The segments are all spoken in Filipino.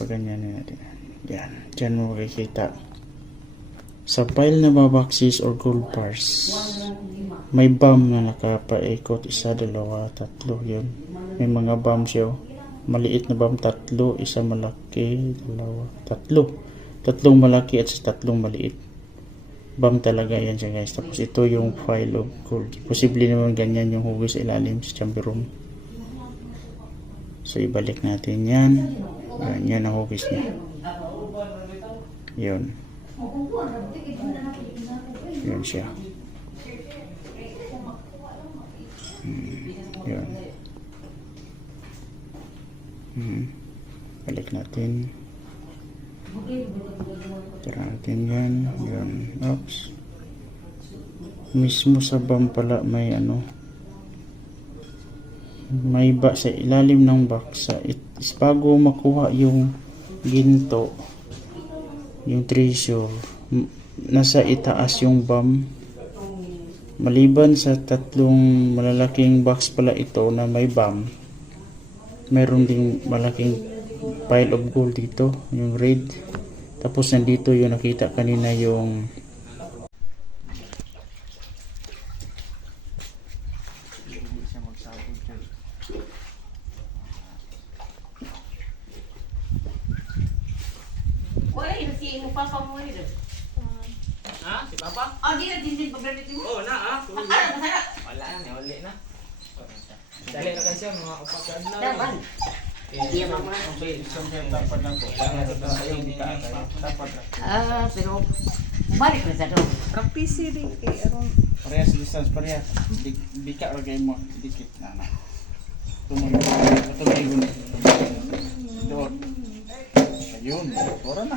paganyanin natin. Yan. Diyan mo makikita. Sa pile na boxes or gold bars, may bomb na nakapaikot. 1, 2, 3 yun. May mga bomb siya. Maliit na bomb, 3. Isa malaki, 2, 3. 3 malaki at 3 maliit. Bomb talaga yan siya guys. Tapos ito yung pile of gold. Posible naman ganyan yung hugis sa ilalim sa chamber room. So ibalik natin yan. Yan ang hugis niya. Yun. Yun siya. Yun. Balik natin. Tira natin yan. Yun. Oops. Mismo sa bomb pala may ano. May sa ilalim ng box. Bago makuha yung ginto, yung treasure, nasa itaas yung bomb. Maliban sa 3 malalaking box pala ito na may bomb, mayroon ding malaking pile of gold dito, yung red. Tapos nandito yung nakita kanina yung Papa mo rin. Ha? Si Papa? Oh, di na din pag-graduate mo? Oo na Ano, masarap? Wala na, wala na. Dali na kasi mga upat na adlaw. Dapat. Hindi mama. okay, tapad lang po. Pero balik na sa doon. Ang PC rin kay aron Parehas distance, parehas. Bika or game mo, dikit na na. Tumulong. Doon. Ayun, ora na.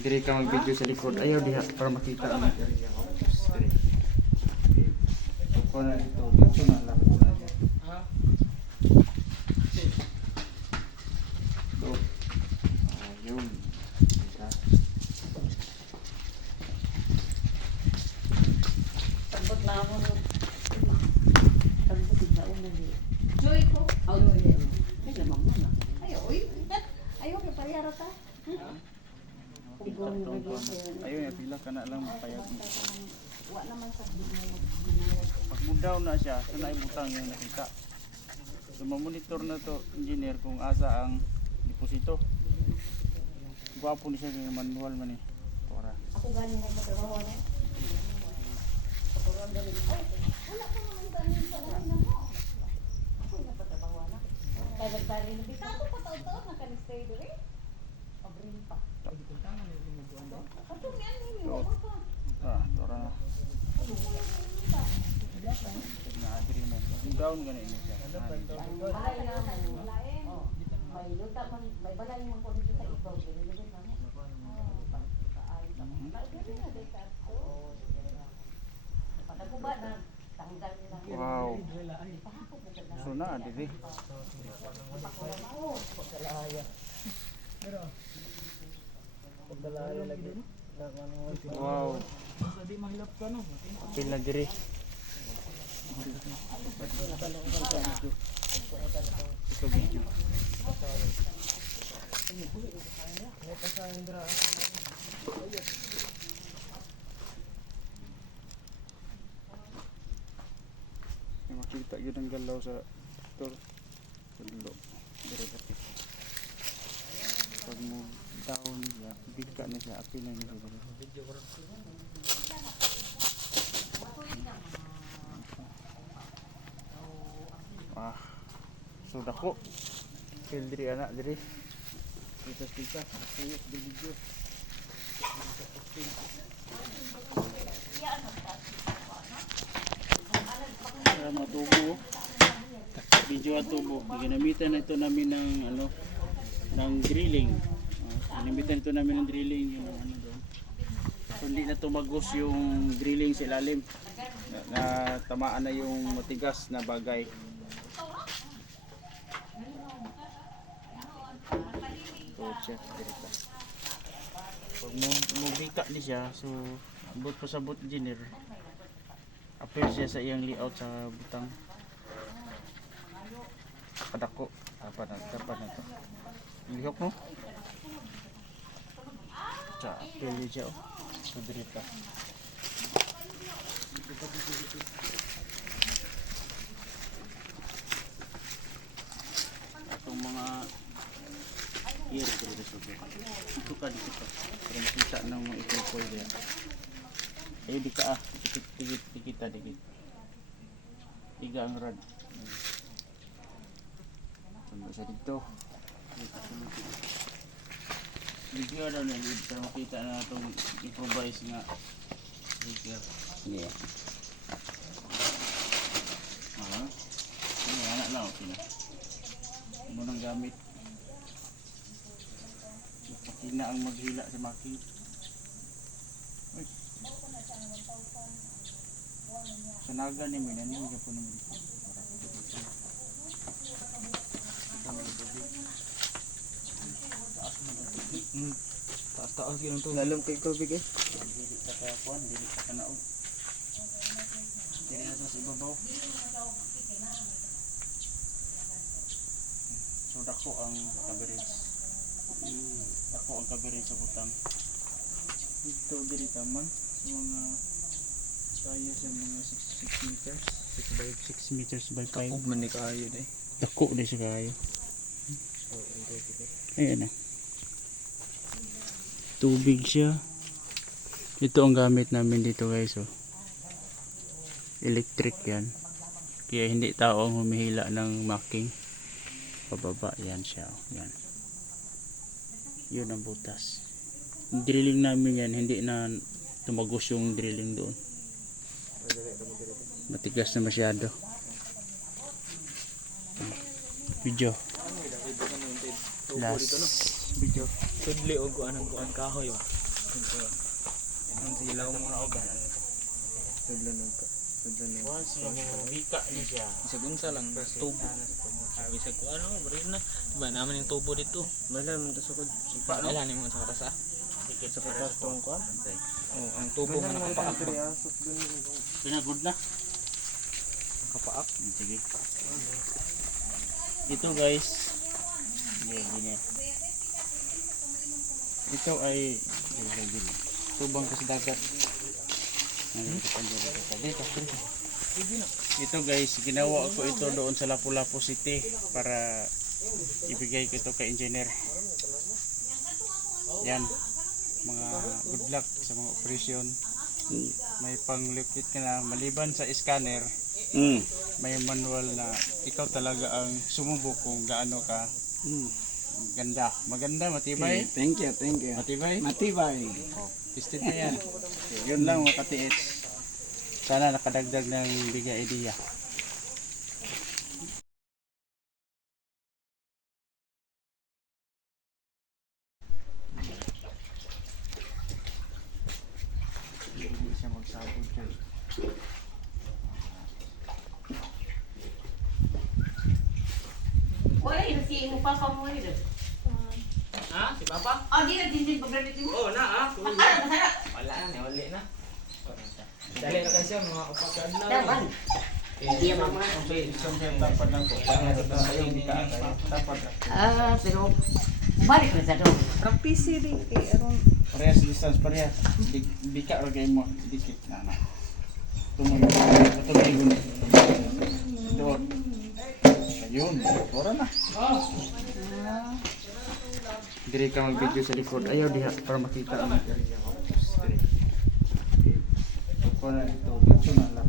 Diri ka mag-video sa likod. Ayaw diha para makita ang area. Kung na ito, dito na lang po na yan. Doon. Ayun. Tagbot na ako. Tagbot na ako na di. Joy ko. Oh, joy. Ay, lamang mo na. Ayaw, uy. Ayaw, kaya pariyara ta. Ayun, pila ka na lang mapayag mo. Wa naman sa Pag mudaw na siya, ito na ibutang yung nakita. So mamonitor na to engineer kung asa ang deposito. Gwapo ni siya yung manual man eh. Tora. ako galing na trabaho na. Paturan galing. Ay, wala ka naman galing sa lahat na mo. Ako na patrabaho na. Tagal-tagal na kita ako pataw-taw na kanistay diri. Pabrin pa. Katong yan ni mo pa. Tora na. Na agreement. Down ganun niya siya. Balay na mo lain. May luta man, may balay man ko dito sa ibaw. Dili na mo. Kaay ta. Dili na dito. Pataguba na tanggal nila. Wow. So na, didi. Wow. Apil na diri. Ito video. Makita yun ang galaw sa store. Sa dulo. Derivative. Pag mo down niya, bigka na siya. Apil na niya. So dako. Feel diri anak diri. Kita tuyok di video. Matubo. Video at tubo. Ginamitan na ito namin ng ano ng drilling. Ginamitan ito namin ng drilling yung ano doon. So, hindi na tumagos yung drilling sa ilalim. Na tamaan na yung matigas na bagay. So check dito. Pag mubika ni siya, so abot pa sa boot engineer. Appear siya sa iyang layout sa butang. Kadako. Dapat na to. Lihok mo. Sa pili siya oh. Sudrita. Itong mga ear dito sa baba. Ito ka dito. Para makita ng mga itukoy diya. Eh di ka dikit. Tiga ang rad. Tunggu sa dito. Video daw na dito para makita na itong improvise nga speaker. Sige. Ini anak lang okay na. Munang gamit. Pakina ang maghila sa making. Uy. Sanaga ni mo nani ga po naman dito. Taas yun to. Lalong kay tubig eh. Dili ka sa kuan, dili ka kanaog. Dili na sa ibabaw. So dako ang coverage. Dako ang coverage sa butang. Dito diri taman sa mga kaya sa mga 6 meters. 6 meters by 5. Kapog man ni kaayo day. Dako di siya kayo. Ayan na. Tubig siya. Ito ang gamit namin dito guys. Oh. Electric yan. Kaya hindi tao ang humihila ng marking. Pababa yan siya. Oh. Yan. Yun ang butas. Yung drilling namin yan. Hindi na tumagos yung drilling doon. Matigas na masyado. Video. Last video. Sudli og kuan kahoy ba. Ang silaw mo na og. Sudlan. Once mahika niya siya. Bisag unsa lang tubo. Bisag ko ano, bari na. Diba naman yung tubo dito. Wala man to sukod. Sipa no. Wala ni mga sa karas ah. Dikit sa katas tong kuan. Oh, ang tubo nga nakapaak. Pinagod na. Nakapaak. Sige. Ito guys. Gini. Ito ay tubang sa dagat. Ito guys, ginawa ko ito doon sa Lapu-Lapu City para ibigay ko ito kay engineer. Yan. Mga good luck sa mga operasyon. May panglukit ka na maliban sa scanner. May manual na ikaw talaga ang sumubok kung gaano ka ganda. Maganda, matibay. Thank you. Matibay. Matibay. Oh, pistit na yan. Okay, yun lang mga katiis. Sana nakadagdag ng bigay idea. Hindi siya magsabog siya. Wala yun si mo papa mo rin. Ha? Si Papa? Ah, di na din pagdating mo. Oh, na ah. Ano masaya? Wala na, wala na. Dali na kasi mga upat ka adlaw. Dapat. Hindi mama. Okay, isang dapat lang po. Para yung dapat lang. Ah, pero balik na sa do. Ang PC rin kay aron Parehas distance, parehas. Bika or kayo mo, dikit na. Tumuloy. Tumuloy. Doon. Ayun, ora na. Diri ka mag-video sa likod. Ayaw diha para makita ang area. Okay. Ito na ito. Dito na lang.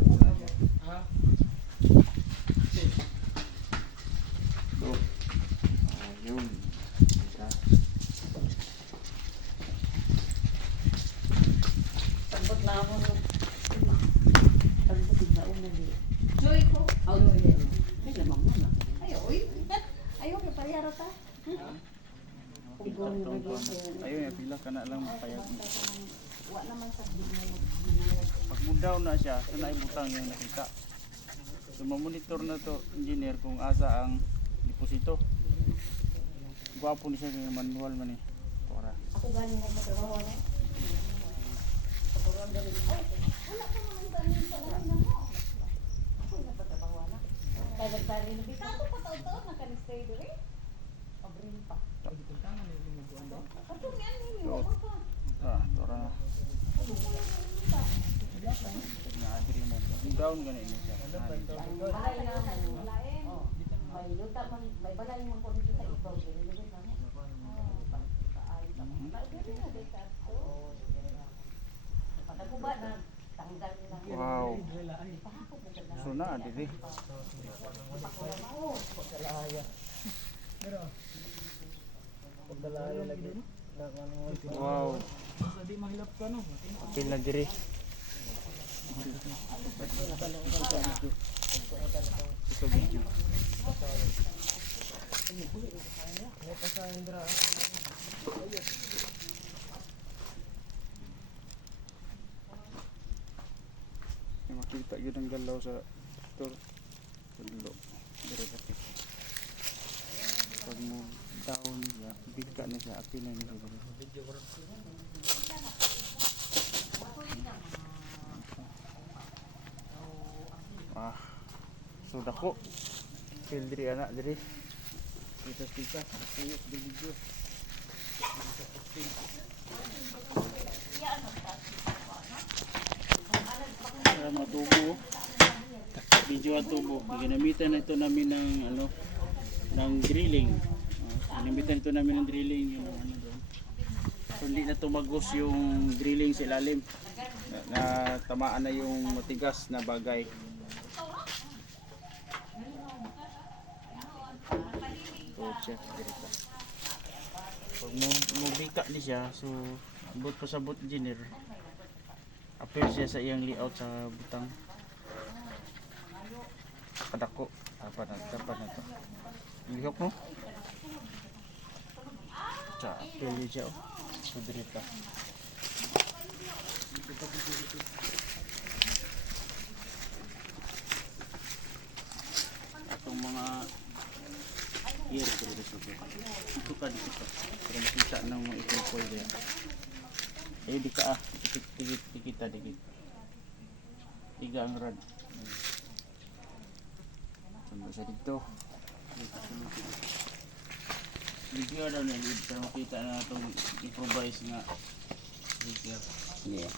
Doon. Ayun. Pagod na ako. Pagod na ako na di. Joy ko. Oh, joy. Ay, lamang mo na. Ay, oy. Ayaw, napayara ta. Ayun, pila ka na lang mapayag. Wa naman sa Pag mudaw na siya, so naibutang yung nakita. So mamonitor na to engineer kung asa ang deposito. Gwapo ni siya yung manual man eh. Ora. ako galing na trabaho na. Pagod na rin. Ay, wala ka naman galing sa lamin mo. Ako na patrabaho na. Kaya nagtari na kita. Ako pa taon-taon na ka-stay doon eh. Katong yan ninyo. So, tora na. Na-agree mo. Down ka na ini siya. Balay na mo. Oh, may yuta man, may balay man ko dito sa ikaw. Dili na mo. Kaay ka mo. Dili na dito. Pagkuba na tanggal na. Wow. So na, dili. Pagdalayo lagi. Wow. Di mahilap ka no. Apil na diri. Ito video. Yung makita yun ang galaw sa store. Sa dulo. Diri kasi. Pag mo down niya, bigka na siya, apil na niya. Ah, so dako. Feel diri anak diri. Kita tuyok di video. Para matubo. Video at tubo. Ginamitan na ito namin ng ano ng drilling. Ginamitan ito namin ng drilling yung ano doon. So hindi na tumagos yung drilling sa ilalim. Na tamaan na yung matigas na bagay. So check dito. Pag mubika ni siya, so abot pa sa boot engineer. Appear siya sa iyang layout sa butang. Kadako. Dapat na to. Lihok no? Sa appear siya. So dito. Atong mga gear dito sa ito ka dito para makita ng mga itupoy dyan di ka kita dikit tiga ang rad sampai sa dito video daw na para makita na itong improvise nga video yeah.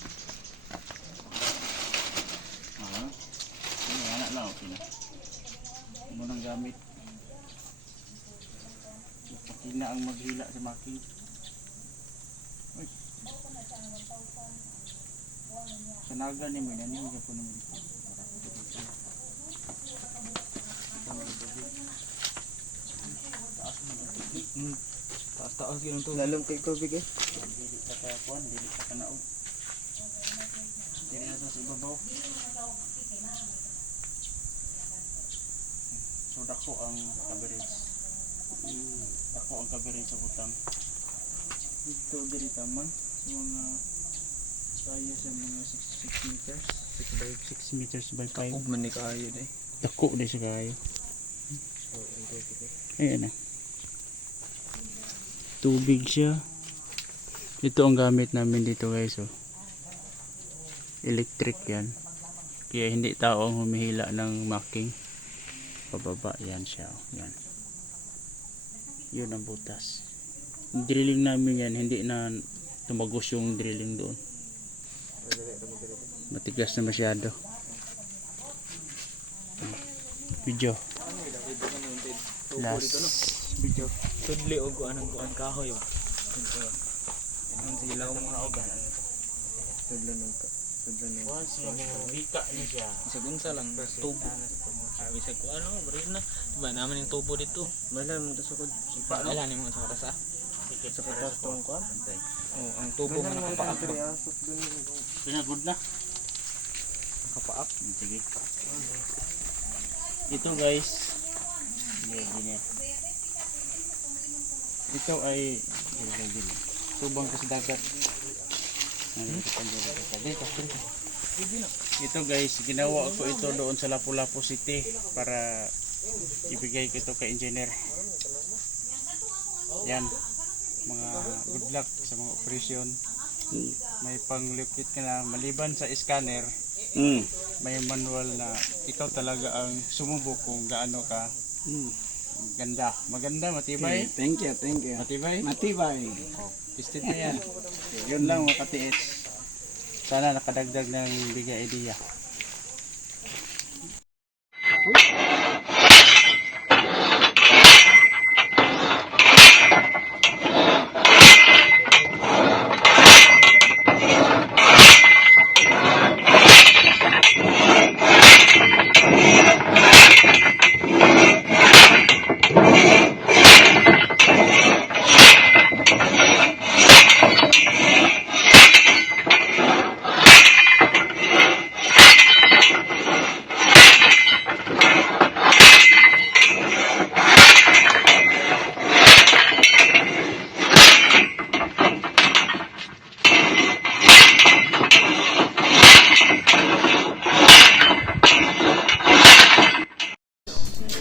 Ini anak lang okay na munang gamit Pakina ang maghila sa making. Uy. Sanaga ni mo nani mo po naman. Taas yun to. Lalong kay tubig eh. Dili ka kaya kuan, dili ka kanaog. Dili na sa ibabaw. So dako ang coverage. Dako ang coverage sa butang. Dito diri taman sa mga kaya sa mga 6 meters. 6 meters by 5. Ug man ni kaayo day. Dako di siya kayo. Ayan na. Tubig siya. Ito ang gamit namin dito guys. Oh. Electric yan. Kaya hindi tao ang humihila ng marking. Pababa yan siya. Oh. Yan. Yun ang butas. Yung drilling namin yan. Hindi na tumagos yung drilling doon. Matigas na masyado. Video. Last video. Tudli og anong kuan kahoy ba. Ang silaw mo na og. Once mabika niya siya. Isag unsa lang tubo. Bisag ko ano, bari na. Diba naman yung tubo dito. Wala mo to sukod. Wala ni mo sa katas ah. Sa katas tong kuan. Oh, ang tubo man nakapaak ba. Pinagod na. Nakapaak. Sige. Ito guys. Gini. Ito ay tubang kasi dagat. Ito guys, ginawa ko ito doon sa Lapu-Lapu City para ibigay ko ito kay engineer. Yan. Mga good luck sa mga operasyon. May panglukit ka na maliban sa scanner. May manual na ikaw talaga ang sumubok kung gaano ka Ganda. Maganda, matibay. Thank you, thank you. Matibay. Matibay. Pistit na yan. Yun lang mga katiis. Sana nakadagdag ng bigay idea.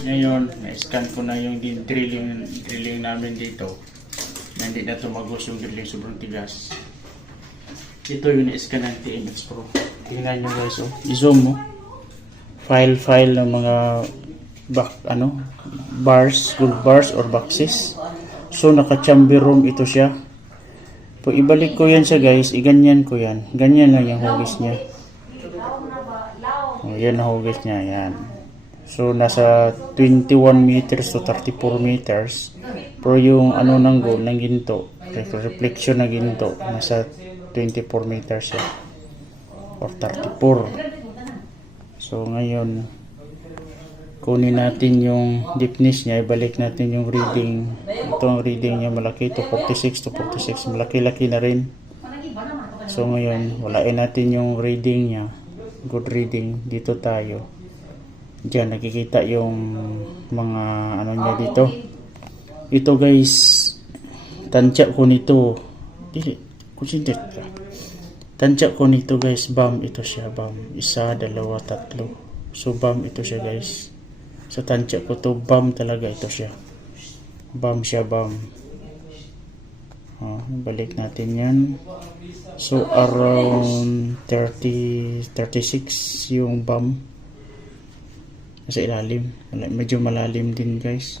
Ngayon, na-scan ko na yung drilling namin dito. Na hindi na tumagos yung drilling, sobrang tigas. Ito yung na-scan ng TMX Pro. Tingnan nyo guys, oh. I-zoom mo. File ng mga bars, gold bars or boxes. So, naka-chamber room ito siya. Pag ibalik ko yan siya guys, iganyan ko yan. Ganyan lang yung hugis niya. Yan ang hugis niya, yan. So, nasa 21 meters to 34 meters. Pero yung ng gold, ng ginto, reflection na ginto, nasa 24 meters siya. Or 34. So, ngayon, kunin natin yung deepness niya, ibalik natin yung reading. Ito ang reading niya, malaki to 46 to 46. Malaki-laki na rin. So, ngayon, walain natin yung reading niya. Good reading. Dito tayo. Diyan nakikita yung mga niya dito. Ito guys, tansya ko nito. Dili, concentrate ka. Tansya ko nito guys, bam ito siya, bam. 1, 2, 3. So bam ito siya guys. So tansya ko to, bam talaga ito siya. Bam siya, bam. Balik natin yan. So around 36 yung bam. Sa ilalim, medyo malalim din guys.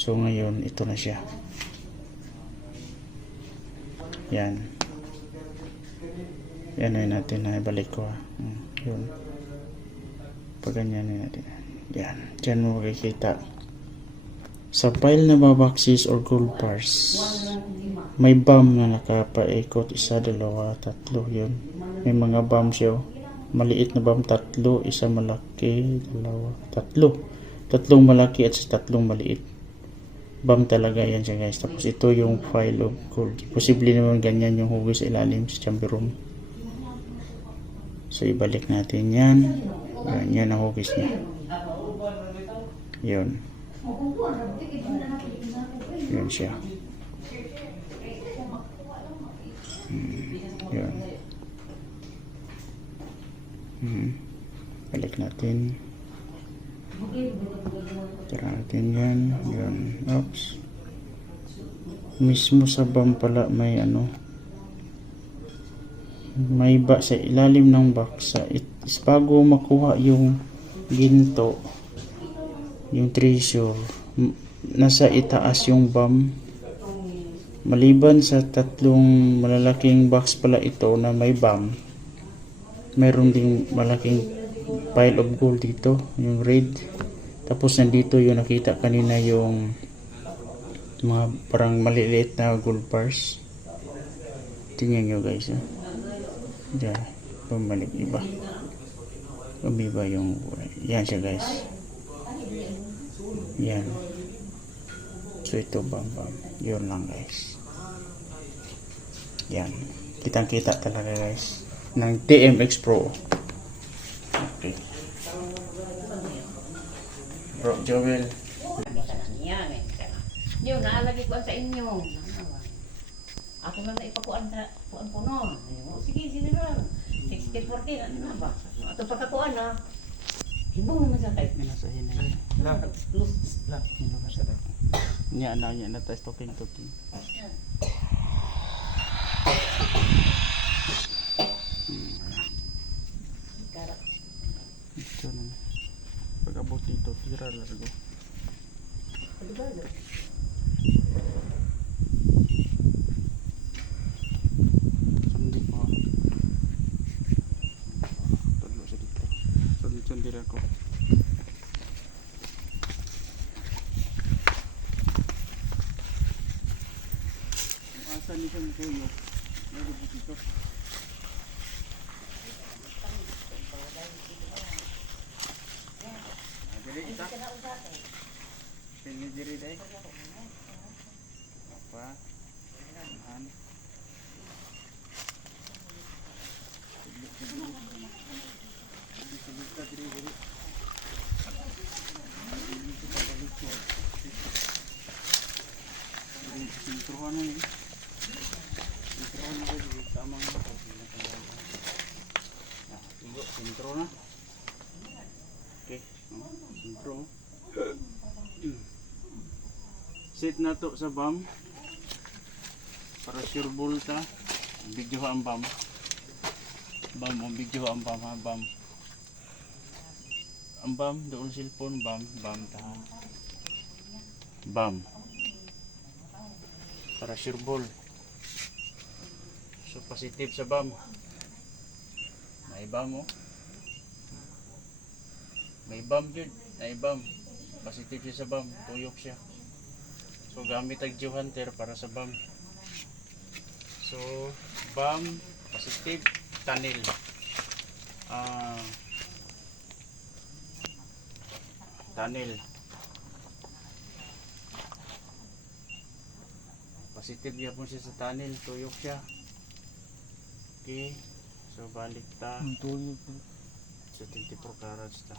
So ngayon ito na siya. Yan natin na ibalik ko. Yun, pag ganyan natin yan, dyan mo makikita sa pile na boxes or gold bars may bump na nakapaikot, 1, 2, 3. Yun, may mga bumps siya. Maliit na bump, 3, isa malaki, 2, 3. 3 malaki at 3 maliit. Bump talaga yan siya guys. Tapos ito yung file of gold. Posible naman ganyan yung hugis sa ilalim sa chamber room. So ibalik natin yan. Yan ang hugis niya. Yun. Yun siya. Yun. Balik natin. Tira natin yan. Yun. Oops. Mismo sa bam pala may may sa ilalim ng box. Bago makuha yung ginto, yung treasure, nasa itaas yung bam. Maliban sa 3 malalaking box pala ito na may bam, mayroon ding malaking pile of gold dito, yung red. Tapos nandito yung nakita kanina yung mga parang maliliit na gold bars. Tingnan nyo guys. Diyan, bumalik iba. Umiba yung yan siya guys. Yan. So ito bam. Yun lang guys. Yan. Kitang-kita talaga guys ng TMX Pro. Okay. Bro Joel. Yun, naalagay ko sa inyo. Ako lang na ipakuan sa kuan ko noon. Sige lang. 60-40, ano na ba? Ito pagkakuan na. Hibong naman sa kahit Minasahin na yun. plus. Nya na tayo talking. Ito na. Pag-abot dito, tira largo. Sandi po. Talo sa dito. Sandi ako. Asa ni siya mpuyo? Meron po dito. Dili isa. Sini diri dai. Apa? An. Sintrohan ni. Sintrohan na dito tama mo. Tunggu sintro na. Okay, sintro. Sit na to sa bam. Para sure ball ta. Video ang bam. Bam, ang video ang bam ha, bam. Ang bam, doon cellphone, bam, bam ta. Bam. Para sure ball. So positive sa bam. May bam oh. May bam yun. May bam. Positive siya sa bam. Tuyok siya. So gamit ang Geo Hunter para sa bam. So bam, positive, tunnel. Tunnel. Positive niya po siya sa tunnel. Tuyok siya. Okay. So balik ta. Tuyok po. So 24 carats ta.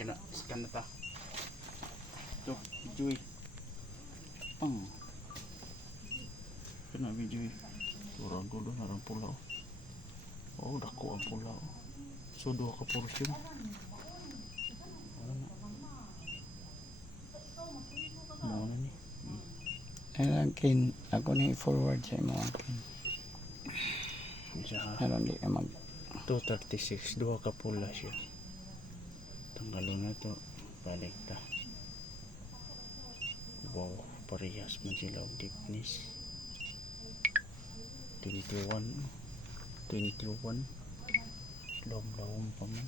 Kena scan na ta. Ito, Joy. Pang. Kena Joy. Kurang gulo narang pula. Oh, dako ang pula. So 2 ka portion. Mo na ni. Alam kin ako na i-forward sa imo. Isa ka. Alam di ka mag 236, 2 ka pula siya. Tanggalon na to. Balik ta. Wow, parehas man sila og deepness. 21. Lom-lom pa man.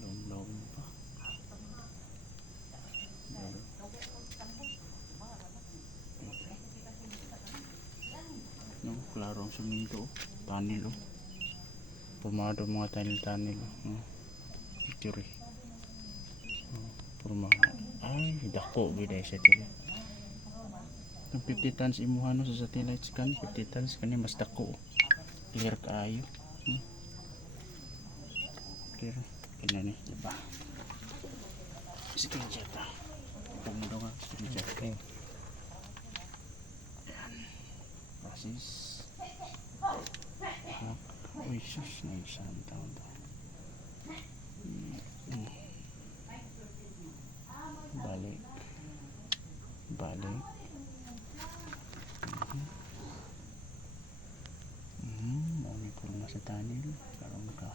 Lom-lom pa. No, klaro ang suminto. Tanil oh. Pumado mga tanil-tanil. Picture eh. Purma. Ay, dako biday sa tila. Ang 50 tons imuha no sa satellite scan, 50 tons kani mas dako. Clear kaayo. Clear. Kina ni, diba? Screenshot ta. Pumudo nga, screenshot. okay. Basis. Uy, sus, na isang taon to. Balik. Balik. Maunipul na sa tanil. Karoon ka.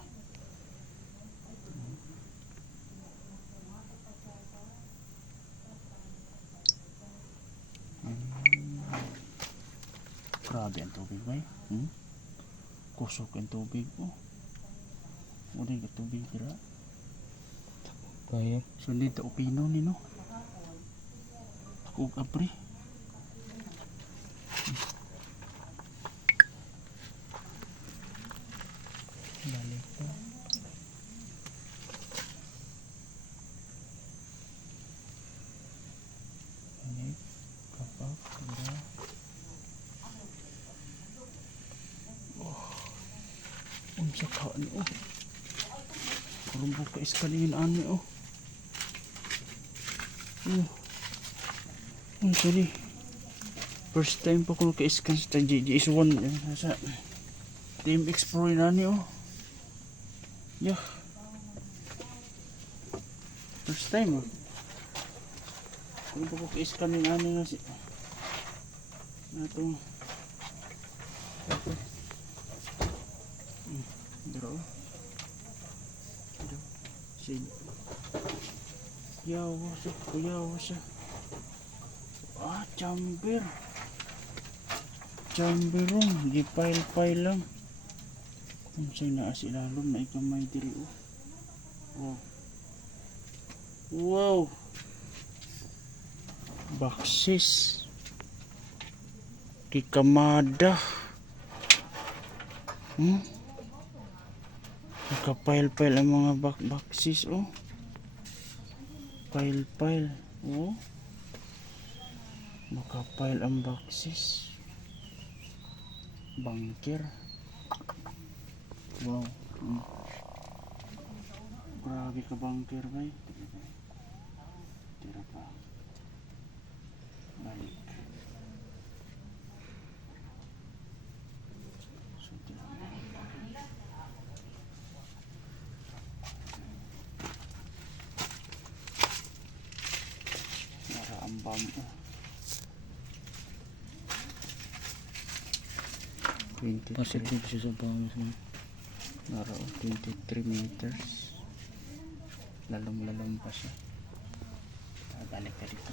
Grabe ang tubig ba eh? Kusok ang tubig po. Muna yung tubig kira. Kaya So dito opino ni no. Ako kapre. Balik pa. Balik. Kapak. Kira. Unsa ka ni oh. Kurumbo ka iskalin ani oh. Unsa ni? First time pa ko ka-scan sa GGS1 sa Team Explore na ni oh. Yeah. First time oh. Kung pa ko ka-scan ni ani nga si natong dito. Dito. acid. Yawa siya, kuyawa siya. Ah, chamber. Chamberong, gipile-pile lang. Kung sa'yo na asilalom na ikamay diri oh. Oh. Wow. Baksis. Di kamada. Nakapile-pile ang mga baksis oh. Pile-pile. Oh. Makapile ang baksis. Bangker. Wow. Grabe ka bangker bay. Tira pa. Balik. So, tira pa. Nara ang bambu. 23. Positive siya sa bombs mo. Nara 23 meters. Lalong pa siya. Balik ka dito.